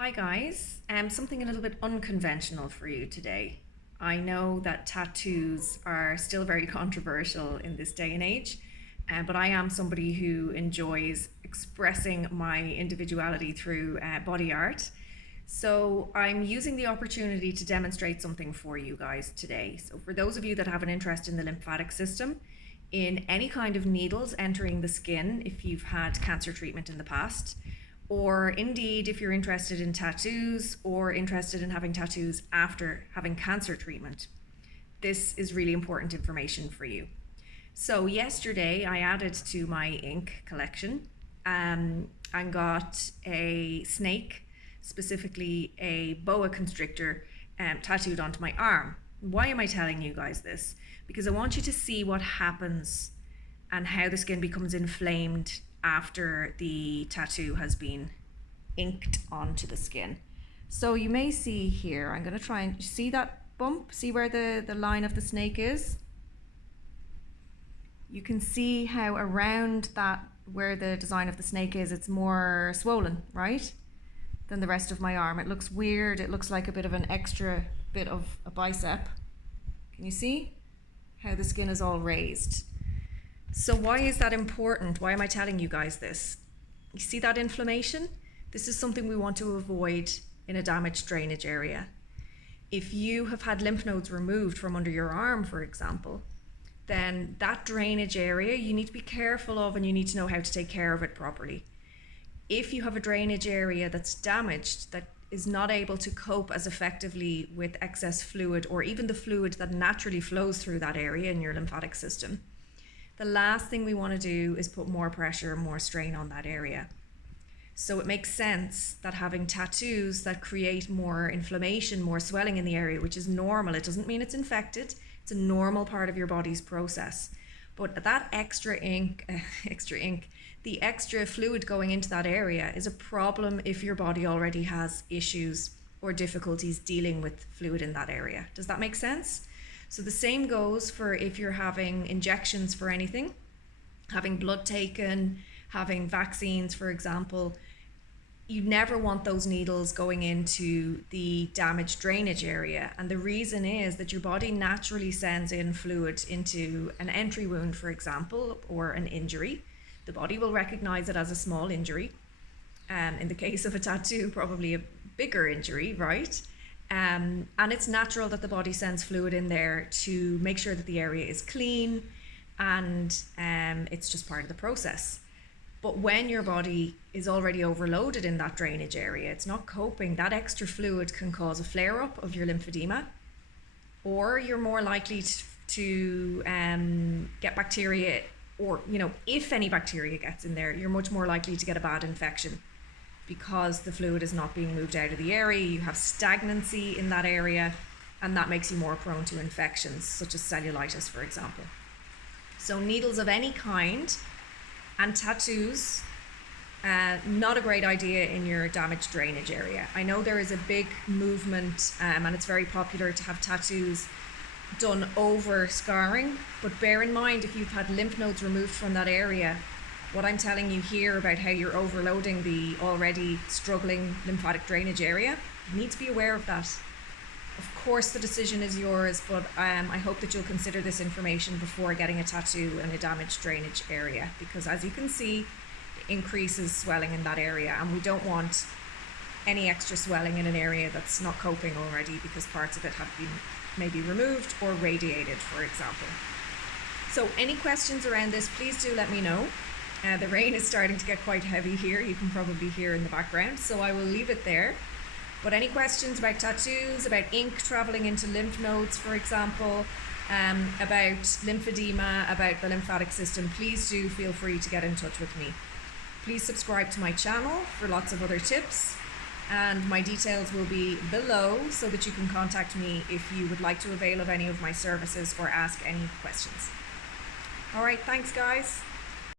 Hi guys, something a little bit unconventional for you today. I know that tattoos are still very controversial in this day and age, but I am somebody who enjoys expressing my individuality through body art. So I'm using the opportunity to demonstrate something for you guys today. So for those of you that have an interest in the lymphatic system, in any kind of needles entering the skin, if you've had cancer treatment in the past, or indeed if you're interested in tattoos or interested in having tattoos after having cancer treatment, this is really important information for you. So yesterday I added to my ink collection and got a snake, specifically a boa constrictor, tattooed onto my arm. Why am I telling you guys this? Because I want you to see what happens and how the skin becomes inflamed after the tattoo has been inked onto the skin. So you may see here, I'm going to try and see that bump, see where the line of the snake is? You can see how around that, where the design of the snake is, it's more swollen, right, than the rest of my arm. It looks weird, it looks like a bit of an extra bit of a bicep. Can you see how the skin is all raised? So why is that important? Why am I telling you guys this? You see that inflammation? This is something we want to avoid in a damaged drainage area. If you have had lymph nodes removed from under your arm, for example, then that drainage area you need to be careful of, and you need to know how to take care of it properly. If you have a drainage area that's damaged, that is not able to cope as effectively with excess fluid or even the fluid that naturally flows through that area in your lymphatic system, the last thing we want to do is put more pressure, more strain on that area. So it makes sense that having tattoos that create more inflammation, more swelling in the area, which is normal. It doesn't mean it's infected. It's a normal part of your body's process. But that extra ink, the extra fluid going into that area is a problem if your body already has issues or difficulties dealing with fluid in that area. Does that make sense? So the same goes for if you're having injections for anything, having blood taken, having vaccines, for example. You never want those needles going into the damaged drainage area. And the reason is that your body naturally sends in fluid into an entry wound, for example, or an injury. The body will recognize it as a small injury. In the case of a tattoo, probably a bigger injury, right? And it's natural that the body sends fluid in there to make sure that the area is clean, and it's just part of the process. But when your body is already overloaded in that drainage area, it's not coping, that extra fluid can cause a flare-up of your lymphedema, or you're more likely to get bacteria, or, if any bacteria gets in there, you're much more likely to get a bad infection because the fluid is not being moved out of the area. You have stagnancy in that area, and that makes you more prone to infections, such as cellulitis, for example. So needles of any kind and tattoos, not a great idea in your damaged drainage area. I know there is a big movement, and it's very popular to have tattoos done over scarring, but bear in mind, if you've had lymph nodes removed from that area, what I'm telling you here about how you're overloading the already struggling lymphatic drainage area, you need to be aware of that. Of course, the decision is yours, but I hope that you'll consider this information before getting a tattoo in a damaged drainage area, because as you can see, it increases swelling in that area, and we don't want any extra swelling in an area that's not coping already because parts of it have been maybe removed or radiated, for example. So any questions around this, please do let me know. The rain is starting to get quite heavy here, you can probably hear in the background, so I will leave it there. But any questions about tattoos, about ink traveling into lymph nodes, for example, about lymphedema, about the lymphatic system, please do feel free to get in touch with me. Please subscribe to my channel for lots of other tips, and my details will be below so that you can contact me if you would like to avail of any of my services or ask any questions. All right, thanks guys.